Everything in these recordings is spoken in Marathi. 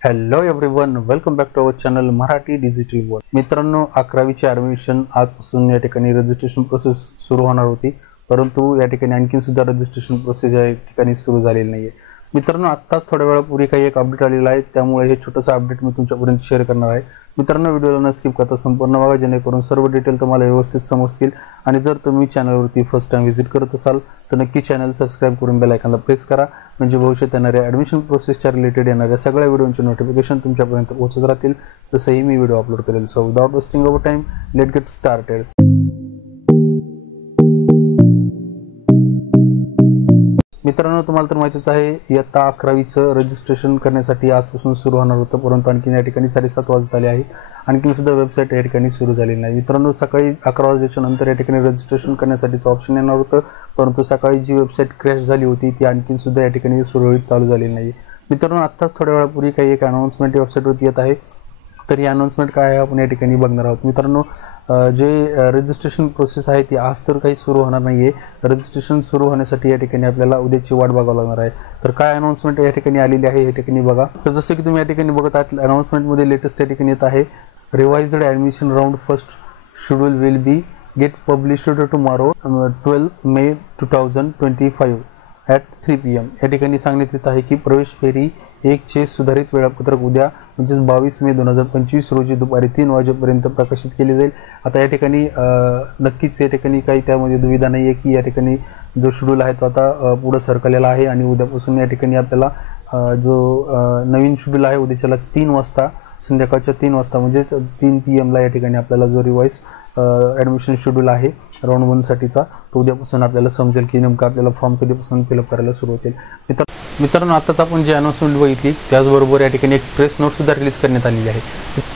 Hello everyone, welcome back to our channel Marathi digital world. मित्रांनो, 11वीचे ॲडमिशन आजपासून या ठिकाणी रजिस्ट्रेशन प्रोसेस सुरू होणार होती, परंतु या ठिकाणी आणखी सुद्धा रजिस्ट्रेशन प्रोसेस या ठिकाणी सुरू झालेली नाहीये. मित्रांनो, आत्ताच थोड्या वेळापूर्वी काही एक अपडेट आलेला आहे, त्यामुळे हे छोटंसं अपडेट मी तुमच्यापर्यंत शेअर करणार आहे. मित्रांनो, व्हिडिओला न स्किप करता संपूर्ण बघा, जेणेकरून सर्व डिटेल तुम्हाला व्यवस्थित समजतील. आणि जर तुम्ही चॅनलवरती फर्स्ट टाइम व्हिजिट करत असाल तर नक्की चॅनल सबस्क्राइब करून बेल आयकॉनला प्रेस करा, म्हणजे भविष्यात येणाऱ्या ॲडमिशन प्रोसेसच्या रिलेटेड येणाऱ्या सगळ्या व्हिडिओचे नोटिफिकेशन तुमच्यापर्यंत पोहोचत राहतील. तसंही मी व्हिडिओ अपलोड करेल. So without wasting our time, let get started. मित्रांनो, तुम्हाला तर माहितीच आहे, इयत्ता 11वीचं रजिस्ट्रेशन करण्यासाठी आजपासून सुरू होणार होतं, परंतु आणखी या ठिकाणी 7:30 वाजत आले आहेत. आणखी सुद्धा वेबसाईट या ठिकाणी सुरू झालेली नाही. मित्रांनो, सकाळी 11 वाजेच्या नंतर या ठिकाणी रजिस्ट्रेशन करण्यासाठीचं ऑप्शन येणार होतं, परंतु सकाळी जी वेबसाईट क्रॅश झाली होती ती आणखी सुद्धा या ठिकाणी सुरळीत चालू झालेली नाही. मित्रांनो, आत्ताच थोड्या वेळापूर्वी काही एक अनाउन्समेंट वेबसाईटवरती येत आहे, तर ही अनाउन्समेंट काय आहे आपण या ठिकाणी बघणार आहोत. मित्रांनो, जे रजिस्ट्रेशन प्रोसेस आहे ती आज तर काही सुरू होणार नाही आहे. रजिस्ट्रेशन सुरू होण्यासाठी या ठिकाणी आपल्याला उद्याची वाट बघावं लागणार आहे. तर काय अनाउन्समेंट या ठिकाणी आलेली आहे या ठिकाणी बघा. तर जसं की तुम्ही या ठिकाणी बघत आहात, अनाउन्समेंटमध्ये लेटेस्ट या ठिकाणी येत आहे, revised admission round first schedule will be get published tomorrow 12 मे 2025 ॲट 3 PM. या ठिकाणी सांगण्यात येत आहे की प्रवेश फेरी 1चे सुधारित वेळापत्रक उद्या म्हणजेच 22 मे 2025 रोजी दुपारी 3 वाजेपर्यंत प्रकाशित केले जाईल. आता या ठिकाणी नक्कीच या ठिकाणी काही त्यामध्ये दुविधा नाही आहे की या ठिकाणी जो शेड्यूल आहे तो आता पुढं सरकलेला आहे आणि उद्यापासून या ठिकाणी आपल्याला जो नवीन शेड्यूल आहे उद्याच्याला 3 वाजता, संध्याकाळच्या 3 वाजता म्हणजेच 3 PM या ठिकाणी आपल्याला जो रिवाइज ॲडमिशन शेड्यूल आहे राऊंड 1साठीचा तो उद्यापासून आपल्याला समजेल की नेमकं आपल्याला फॉर्म कधीपासून फिलअप करायला सुरू होतील. मित्रांनो, आताच आपण जी अनाउन्समेंट बघितली त्याचबरोबर या ठिकाणी एक प्रेस नोट सुद्धा रिलीज करण्यात आलेली आहे.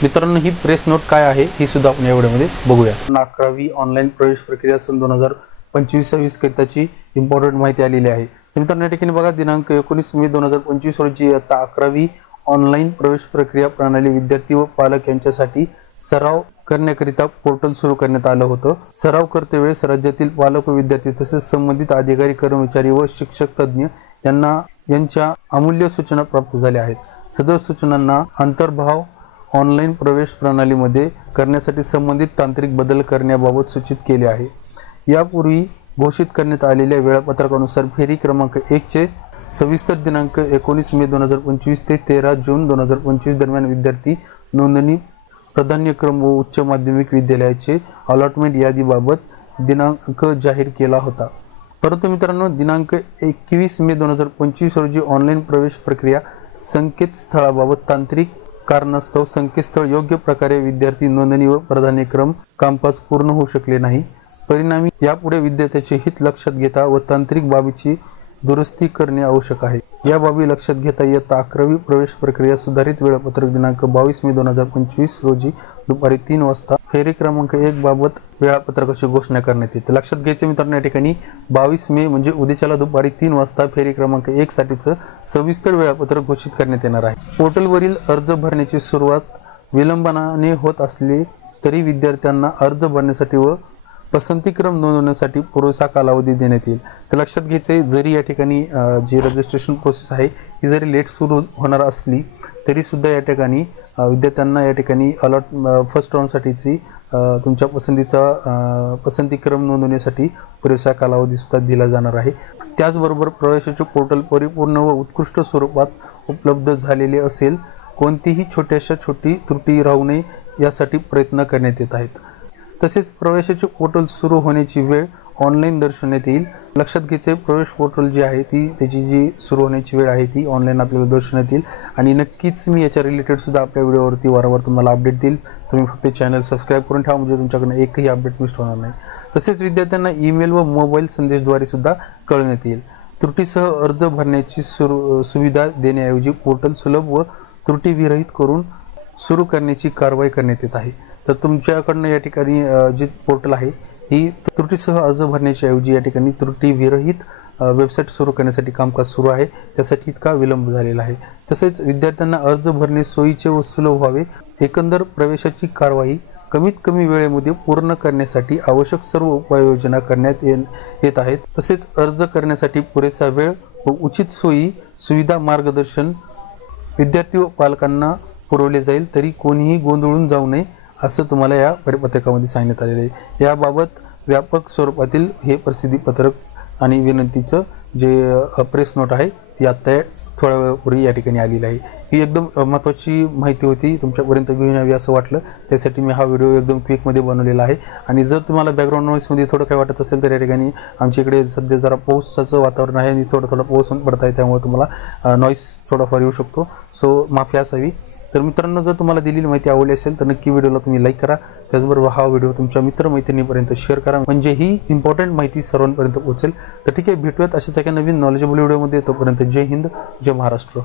मित्रांनो, ही प्रेस नोट काय आहे ही सुद्धा आपण या व्हिडिओमध्ये बघूया. 11वी ऑनलाईन प्रवेश प्रक्रिया सन 2025-26 करिताची इम्पॉर्टंट माहिती आलेली आहे. मित्रांनो, या ठिकाणी बघा, दिनांक 19 मे 2025 रोजी आता 11वी ऑनलाईन प्रवेश प्रक्रिया प्रणाली विद्यार्थी व पालक यांच्यासाठी सराव करण्याकरिता पोर्टल सुरू करण्यात आलं होतं. सराव करते वेळेस राज्यातील पालक व विद्यार्थी तसेच संबंधित अधिकारी, कर्मचारी व शिक्षक तज्ज्ञ यांच्या अमूल्य सूचना प्राप्त झाल्या आहेत. सदर सूचनांना अंतर्भाव ऑनलाईन प्रवेश प्रणालीमध्ये करण्यासाठी संबंधित तांत्रिक बदल करण्याबाबत सूचित केले आहे. यापूर्वी घोषित करण्यात आलेल्या वेळापत्रकानुसार फेरी क्रमांक 1चे सविस्तर दिनांक 19 मे 2025 ते 13 जून 2025 दरम्यान विद्यार्थी नोंदणी, प्राधान्यक्रम व उच्च माध्यमिक विद्यालयाचे अलॉटमेंट यादीबाबत दिनांक जाहीर केला होता. परंतु मित्रांनो, दिनांक 21 मे 2025 रोजी ऑनलाईन प्रवेश प्रक्रिया संकेतस्थळाबाबत तांत्रिक कारणास्तव संकेतस्थळ योग्य प्रकारे विद्यार्थी नोंदणी व प्राधान्यक्रम कामकाज पूर्ण होऊ शकले नाही. परिणामी यापुढे विद्यार्थ्याचे हित लक्षात घेता व तांत्रिक बाबीची दुरुस्ती करणे आवश्यक आहे. या बाबी लक्षात घेता इयत्ता 11वी प्रवेश प्रक्रिया सुधारित वेळापत्रक दिनांक 22 मे 2025 रोजी दुपारी 3 वाजता फेरी क्रमांक 1 बाबत वेळापत्रकाची घोषणा करण्यात येते. लक्षात घ्यायचे मित्रांनो, या ठिकाणी 22 मे म्हणजे उद्याच्याला दुपारी 3 वाजता फेरी क्रमांक 1 साठीचं सविस्तर वेळापत्रक घोषित करण्यात येणार आहे. पोर्टलवरील अर्ज भरण्याची सुरुवात विलंबाने होत असली तरी विद्यार्थ्यांना अर्ज भरण्यासाठी व पसंतीक्रम नोंदवण्यासाठी पुरेसा कालावधी देण्यात येईल. तर लक्षात घ्यायचं आहे, जरी या ठिकाणी जी रजिस्ट्रेशन प्रोसेस आहे ही जरी लेट सुरू होणार असली तरीसुद्धा या ठिकाणी विद्यार्थ्यांना या ठिकाणी फर्स्ट राऊंडसाठीची तुमच्या पसंतीक्रम नोंदवण्यासाठी पुरेसा कालावधीसुद्धा दिला जाणार आहे. त्याचबरोबर प्रवेशाचे पोर्टल परिपूर्ण व उत्कृष्ट स्वरूपात उपलब्ध झालेले असेल, कोणतीही छोटी त्रुटी राहू नये यासाठी प्रयत्न करण्यात येत आहेत. तसेच प्रवेशाचे पोर्टल सुरू होण्याची वेळ ऑनलाईन दर्शवण्यात येईल. लक्षात घ्यायचे, प्रवेश पोर्टल जी आहे त्याची जी सुरू होण्याची वेळ आहे ती ऑनलाईन आपल्याला दर्शवण्यात येईल. आणि नक्कीच मी याच्या रिलेटेड सुद्धा आपल्या व्हिडिओवरती वारंवार तुम्हाला अपडेट देईल. तुम्ही फक्त चॅनल सबस्क्राईब करून ठेवा, म्हणजे तुमच्याकडून एकही अपडेट मिस होणार नाही. तसेच विद्यार्थ्यांना ईमेल व मोबाईल संदेशद्वारे सुद्धा कळवण्यात येईल. त्रुटीसह अर्ज भरण्याची सुविधा देण्याऐवजी पोर्टल सुलभ व त्रुटीविरहित करून सुरू करण्याची कारवाई करण्यात येत आहे. तर तुमच्याकडनं या ठिकाणी जी पोर्टल आहे ही त्रुटीसह अर्ज भरण्याच्या ऐवजी या ठिकाणी त्रुटीविरहित वेबसाईट सुरू करण्यासाठी कामकाज सुरू आहे, त्यासाठी इतका विलंब झालेला आहे. तसेच विद्यार्थ्यांना अर्ज भरणे सोयीचे व सुलभ व्हावे, एकंदर प्रवेशाची कारवाई कमीत कमी वेळेमध्ये पूर्ण करण्यासाठी आवश्यक सर्व उपाययोजना करण्यात येत आहेत. तसेच अर्ज करण्यासाठी पुरेसा वेळ व उचित सोयी सुविधा मार्गदर्शन विद्यार्थी व पालकांना पुरवले जाईल, तरी कोणीही गोंधळून जाऊ नये असं तुम्हाला या परिपत्रकामध्ये सांगण्यात आलेलं आहे। याबाबत व्यापक स्वरूपातील हे प्रसिद्धी पत्रक आणि विनंतीचं जे प्रेस नोट आहे ती आत्ता थोड्या वेळापूर्वी या ठिकाणी आलेली आहे। ही एकदम महत्त्वाची माहिती होती, तुमच्यापर्यंत घेऊन यावी असं वाटलं, त्यासाठी मी हा व्हिडिओ एकदम क्विकमध्ये बनवलेला आहे। आणि जर तुम्हाला बॅकग्राऊंड नॉईजमध्ये थोडं काय वाटत असेल तर या ठिकाणी आमच्या इकडे सध्या जरा पावसाचं वातावरण आहे आणि थोडं पाऊस पडत आहे, त्यामुळे तुम्हाला नॉईज थोडाफार येऊ शकतो, सो माफी असावी। तर मित्रांनो, जर तुम्हाला दिलेली माहिती आवडली असेल तर नक्की व्हिडिओला तुम्ही लाईक करा, त्याचबरोबर हा व्हिडिओ तुमच्या मित्रमैत्रिणींपर्यंत शेअर करा, म्हणजे ही इम्पॉर्टंट माहिती सर्वांपर्यंत पोहोचेल। तर ठीक आहे, भेटूयात अशाच एका नवीन नॉलेजेबल व्हिडिओमध्ये। तोपर्यंत जय हिंद, जय महाराष्ट्र।